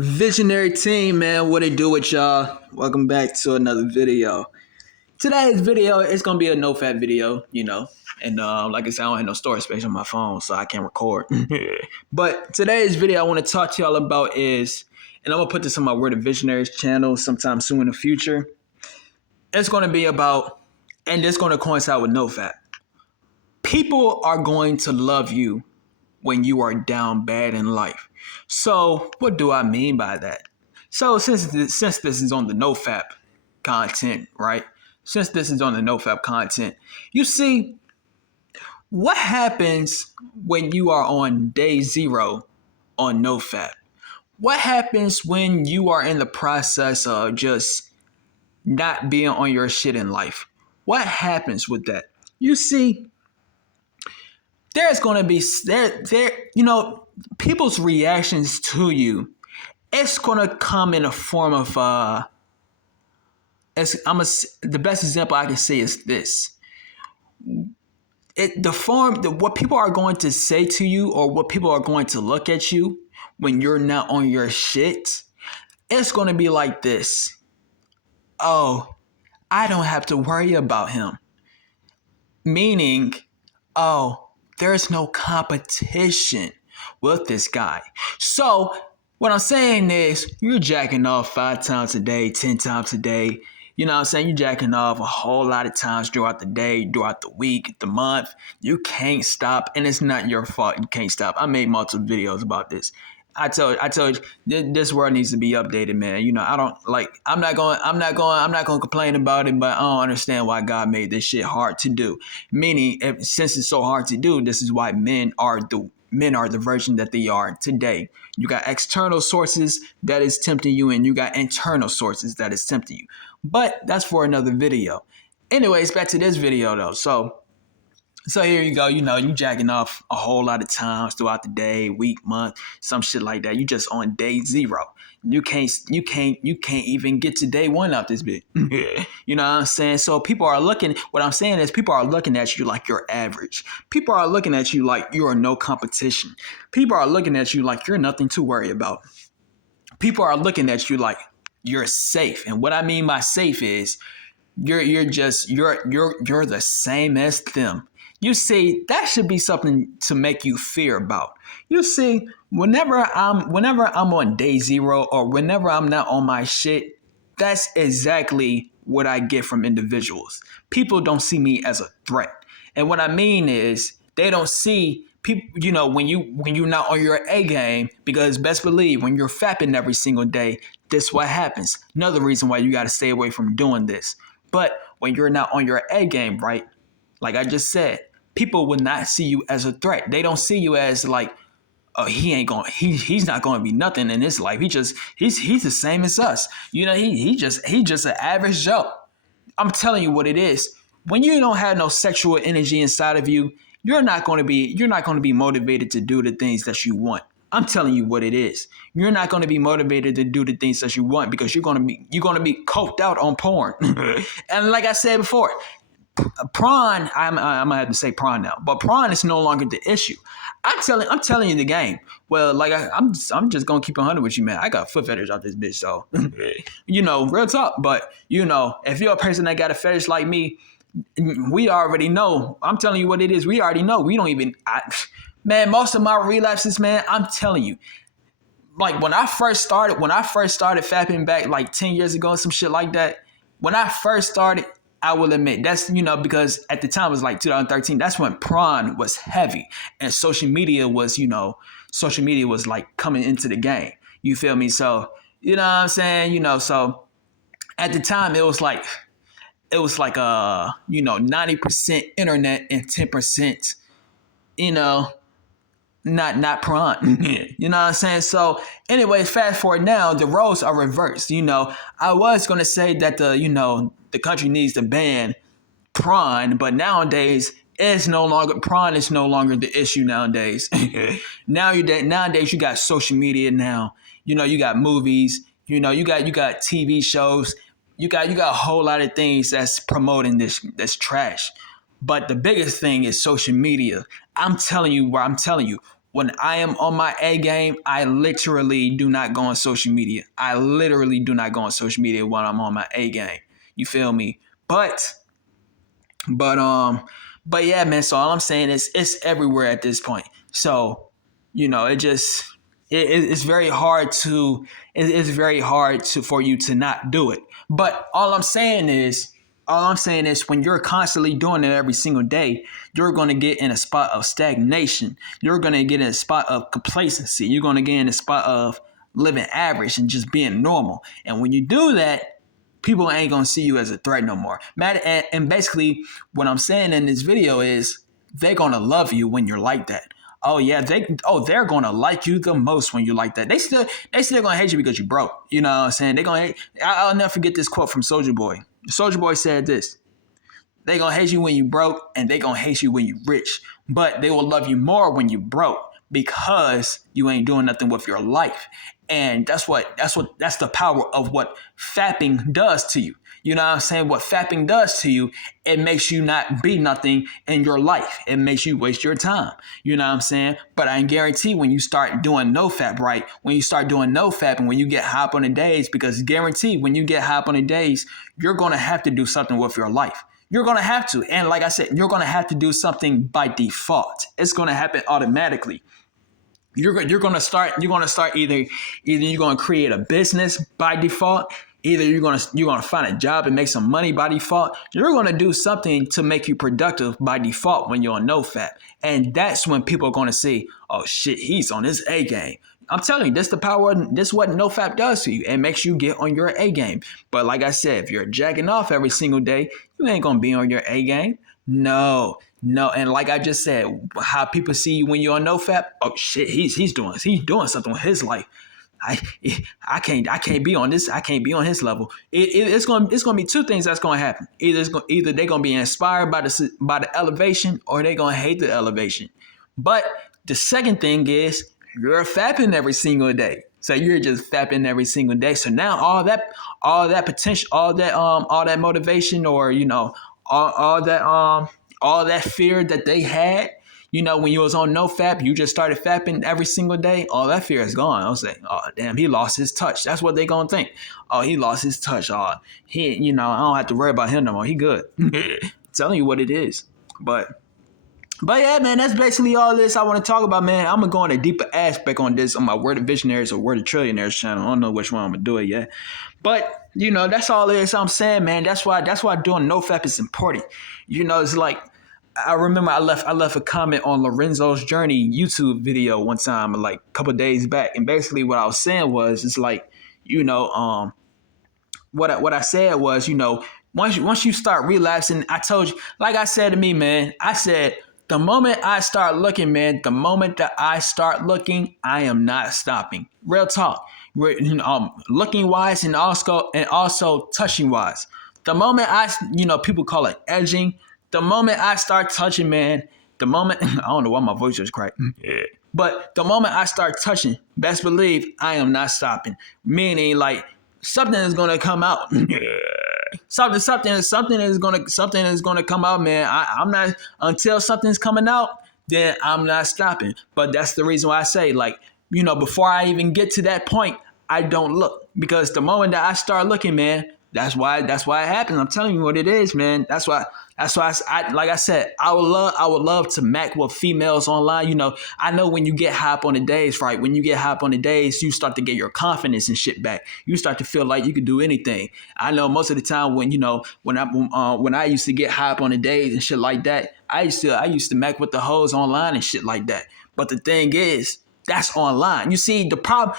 Visionary team, man, what it do with y'all? Welcome back to another video. Today's video is gonna be a Nofap video, and like I said, I don't have no storage space on my phone, so I can't record. But today's video I want to talk to y'all about is, and I'm gonna put this on my Word of Visionaries channel sometime soon in the future. It's gonna be about, and it's gonna coincide with Nofap. People are going to love you when you are down bad in life. So what do I mean by that? So since this is on the Nofap content, right? Since this is on the Nofap content, you see what happens when you are on day 0 on Nofap. What happens when you are in the process of just not being on your shit in life? What happens with that? You see, there's going to be people's reactions to you. It's going to come in a form of the best example I can say is this. What people are going to say to you, or what people are going to look at you when you're not on your shit, it's going to be like this. Oh, I don't have to worry about him. Meaning, oh, there's no competition with this guy. So what I'm saying is, you're jacking off 5 times a day, 10 times a day. You know what I'm saying? You're jacking off a whole lot of times throughout the day, throughout the week, the month. You can't stop, and it's not your fault. You can't stop. I made multiple videos about this. I told you, this world needs to be updated, man. I'm not going to complain about it, but I don't understand why God made this shit hard to do. Meaning, since it's so hard to do, this is why men are the version that they are today. You got external sources that is tempting you, and you got internal sources that is tempting you. But that's for another video. Anyways, back to this video though. So here you go, you jacking off a whole lot of times throughout the day, week, month, some shit like that. You just on day 0. You can't even get to day 1 out this bit. You know what I'm saying? So what I'm saying is people are looking at you like you're average. People are looking at you like you are no competition. People are looking at you like you're nothing to worry about. People are looking at you like you're safe. And what I mean by safe is you're the same as them. You see, that should be something to make you fear about. You see, whenever I'm on day 0, or whenever I'm not on my shit, that's exactly what I get from individuals. People don't see me as a threat. And what I mean is, they don't see people, when you're not on your A game, because best believe when you're fapping every single day, this what happens. Another reason why you got to stay away from doing this. But when you're not on your A game, right? Like I just said, people will not see you as a threat. They don't see you as like, oh, he's not going to be nothing in his life. He's the same as us. He's just an average Joe. I'm telling you what it is. When you don't have no sexual energy inside of you, you're not going to be motivated to do the things that you want. I'm telling you what it is. You're not going to be motivated to do the things that you want, because you're going to be coked out on porn. And like I said before, prawn, I'm gonna have to say prawn now, but prawn is no longer the issue. I'm telling you the game. Well, like I'm just gonna keep 100 with you, man. I got foot fetish off this bitch, so real talk. But if you're a person that got a fetish like me, we already know. I'm telling you what it is. We already know. We don't even, man. Most of my relapses, man. I'm telling you. Like when I first started fapping back like 10 years ago, some shit like that. When I first started, I will admit that's, because at the time it was like 2013. That's when prawn was heavy, and social media was like coming into the game. You feel me? So, you know what I'm saying? So at the time it was like 90% internet and 10%, not prawn. You know what I'm saying? So anyways, fast forward now, the roles are reversed. I was gonna say that the country needs to ban prawn, but nowadays prawn is no longer the issue nowadays. Nowadays you got social media now. You got movies, you got TV shows, you got a whole lot of things that's promoting this trash. But the biggest thing is social media. I'm telling you, when I am on my A game, I literally do not go on social media. I literally do not go on social media when I'm on my A game. You feel me? But but yeah, man. So all I'm saying is it's everywhere at this point. So it just it's very hard to it's very hard to for you to not do it. But all I'm saying is when you're constantly doing it every single day, you're going to get in a spot of stagnation. You're going to get in a spot of complacency. You're going to get in a spot of living average and just being normal. And when you do that, people ain't gonna see you as a threat no more. And basically, what I'm saying in this video is they're gonna love you when you're like that. Oh yeah, they're gonna like you the most when you're like that. They still gonna hate you because you broke. You know what I'm saying? They gonna hate. I'll never forget this quote from Soldier Boy. Soldier Boy said this: they gonna hate you when you broke, and they gonna hate you when you rich. But they will love you more when you broke because you ain't doing nothing with your life. And that's the power of what fapping does to you. You know what I'm saying? What fapping does to you, it makes you not be nothing in your life. It makes you waste your time. You know what I'm saying? But I guarantee when you start doing Nofap right, when you start doing Nofap and when you get high up on the days, because guarantee when you get high up on the days, you're going to have to do something with your life. You're going to have to. And like I said, you're going to have to do something by default. It's going to happen automatically. You're going to start either you're going to create a business by default, either you're going to find a job and make some money by default. You're going to do something to make you productive by default when you're on NoFap. And that's when people are going to say, oh shit, he's on his A game. I'm telling you, this is what NoFap does to you. It makes you get on your A game. But like I said, if you're jacking off every single day, you ain't going to be on your A game. No. And like I just said, how people see you when you're on NoFap, oh shit, he's doing something with his life. I can't be on this. I can't be on his level. It's gonna be two things that's gonna happen. Either they're gonna be inspired by the elevation, or they're gonna hate the elevation. But the second thing is you're fapping every single day. So you're just fapping every single day. So now all that potential, all that motivation, or all that fear that they had, when you was on NoFap, you just started fapping every single day. All that fear is gone. I was like, oh damn, he lost his touch. That's what they gonna think. Oh, he lost his touch. Oh, I don't have to worry about him no more. He good. Telling you what it is. But yeah, man, that's basically all this I want to talk about, man. I'm gonna go on a deeper aspect on this on my Word of Visionaries or Word of Trillionaires channel. I don't know which one I'm gonna do it yet. But that's all it is. I'm saying, man, that's why doing NoFap is important. It's like I remember I left a comment on Lorenzo's Journey YouTube video one time, like a couple of days back, and basically what I was saying was it's like, what I said was, once you start relapsing, I told you, like I said to me, man, I said the moment I start looking, man, the moment that I start looking, I am not stopping. Real talk. Looking wise and also touching wise. The moment people call it edging. The moment I start touching, man, I don't know why my voice just cracked. Yeah. But the moment I start touching, best believe I am not stopping. Meaning like something is gonna come out. something is gonna come out, man. I'm not until something's coming out, then I'm not stopping. But that's the reason why I say, like, before I even get to that point, I don't look. Because the moment that I start looking, man, that's why it happens. I'm telling you what it is, man. That's why like I said, I would love to mac with females online. I know when you get high up on the days, right? When you get high up on the days, you start to get your confidence and shit back. You start to feel like you can do anything. I know most of the time when I used to get high up on the days and shit like that, I used to mac with the hoes online and shit like that. But the thing is, that's online. You see, the problem,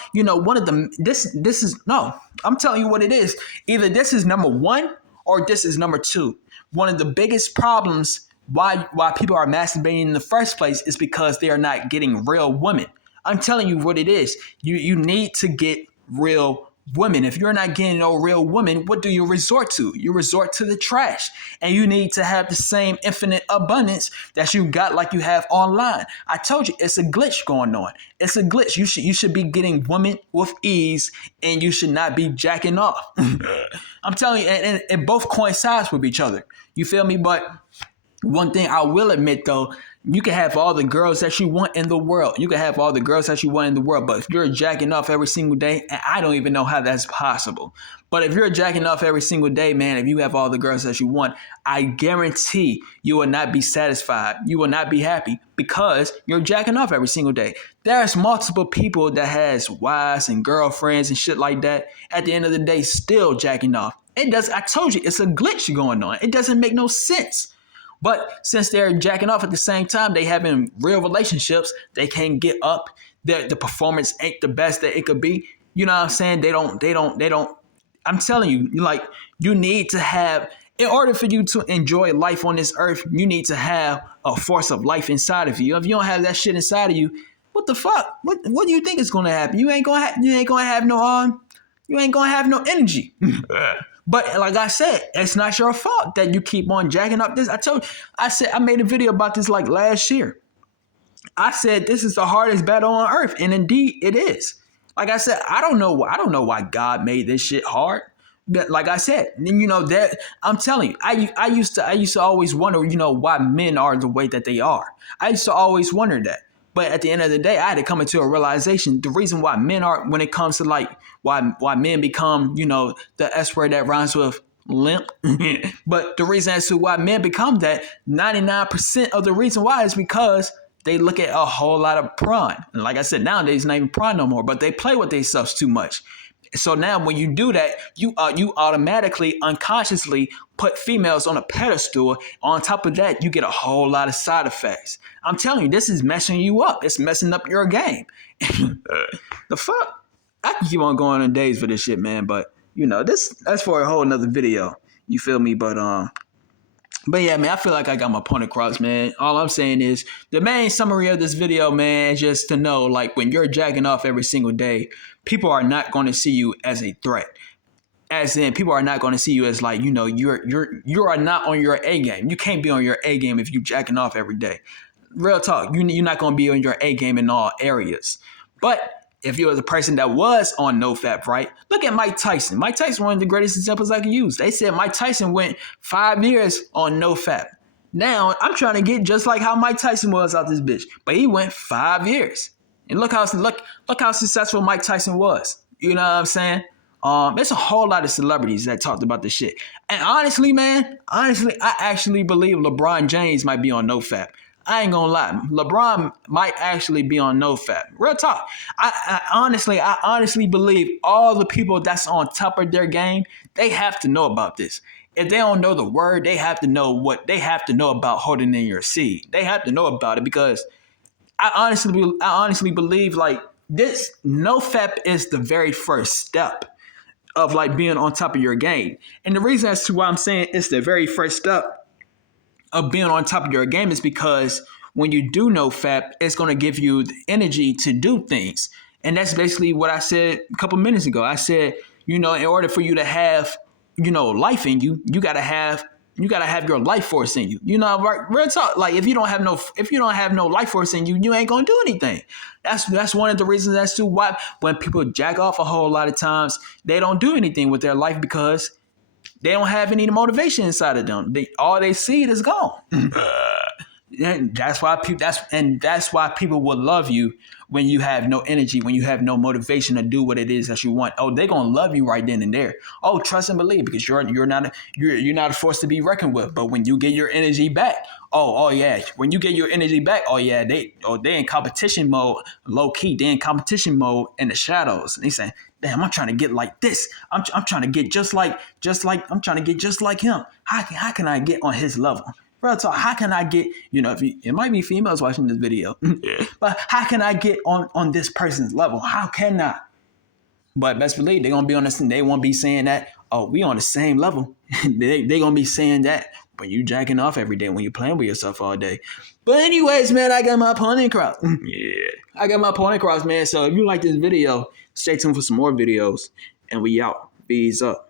I'm telling you what it is. Either this is number one or this is number two. One of the biggest problems why people are masturbating in the first place is because they are not getting real women. I'm telling you what it is. You need to get real women. If you're not getting no real women, what do you resort to? You resort to the trash. And you need to have the same infinite abundance that you got like you have online. I told you, it's a glitch going on. It's a glitch. You should be getting women with ease, and you should not be jacking off. I'm telling you, and both coincides with each other. You feel me? But one thing I will admit, though, You can have all the girls that you want in the world. You can have all the girls that you want in the world. But if you're jacking off every single day, and I don't even know how that's possible. But if you're jacking off every single day, man, if you have all the girls that you want, I guarantee you will not be satisfied. You will not be happy because you're jacking off every single day. There's multiple people that has wives and girlfriends and shit like that. At the end of the day, still jacking off. It does. I told you, it's a glitch going on. It doesn't make no sense. But since they're jacking off at the same time, they having real relationships, they can't get up. The performance ain't the best that it could be. You know what I'm saying? They don't. I'm telling you, like, you need to have, in order for you to enjoy life on this earth, you need to have a force of life inside of you. If you don't have that shit inside of you, what the fuck? What do you think is gonna happen? You ain't gonna have no energy. But like I said, it's not your fault that you keep on jacking up this. I made a video about this like last year. I said this is the hardest battle on earth, and indeed it is. Like I said, I don't know why God made this shit hard. But like I said, that I'm telling you, I used to always wonder, why men are the way that they are. I used to always wonder that. But at the end of the day, I had to come into a realization. The reason why men are, when it comes to like why men become, the S word that rhymes with limp. But the reason as to why men become that, 99% of the reason why is because they look at a whole lot of porn. And like I said, nowadays it's not even porn no more, but they play with themselves too much. So now when you do that, you automatically, unconsciously put females on a pedestal. On top of that, you get a whole lot of side effects. I'm telling you, this is messing you up. It's messing up your game. The fuck? I can keep on going on days for this shit, man. But, that's for a whole nother video. You feel me? But yeah, man, I feel like I got my point across, man. All I'm saying is the main summary of this video, man, is just to know, like, when you're jacking off every single day, people are not going to see you as a threat. As in, people are not going to see you as like, you are not on your A game. You can't be on your A game if you jacking off every day. Real talk, you're not going to be on your A game in all areas. But if you were the person that was on Nofap, right? Look at Mike Tyson. Mike Tyson, one of the greatest examples I can use. They said Mike Tyson went 5 years on Nofap. Now I'm trying to get just like how Mike Tyson was out this bitch, but he went 5 years. And look how successful Mike Tyson was. You know what I'm saying? There's a whole lot of celebrities that talked about this shit. And honestly, I actually believe LeBron James might be on Nofap. I ain't gonna lie. LeBron might actually be on Nofap. Real talk. I honestly believe all the people that's on top of their game, they have to know about this. If they don't know the word, they have to know about holding in your seed. They have to know about it because I honestly believe like this Nofap is the very first step of like being on top of your game. And the reason as to why I'm saying it's the very first step of being on top of your game is because when you do Nofap, it's going to give you the energy to do things. And that's basically what I said a couple minutes ago. I said, in order for you to have, life in you, you got to have your life force in you. Right? Real talk. Like if you don't have no life force in you, you ain't going to do anything. That's one of the reasons as to why when people jack off a whole lot of times, they don't do anything with their life because they don't have any motivation inside of them. All they see is gone. That's why people will love you when you have no energy, when you have no motivation to do what it is that you want. Oh, they're gonna love you right then and there. Oh, trust and believe because you're not a force to be reckoned with. But when you get your energy back, oh yeah, when you get your energy back, they in competition mode, low key. They in competition mode in the shadows. And they saying, damn, I'm trying to get like this. I'm trying to get just like I'm trying to get just like him. How can I get on his level? Real talk, how can I get, it might be females watching this video, but how can I get on this person's level? How can I? But best believe they're going to be on this and they won't be saying that, oh, we on the same level. They're going to be saying that when you jacking off every day, when you playing with yourself all day. But anyways, man, I got my point across. I got my point across, man. So if you like this video, stay tuned for some more videos and we out. Bees up.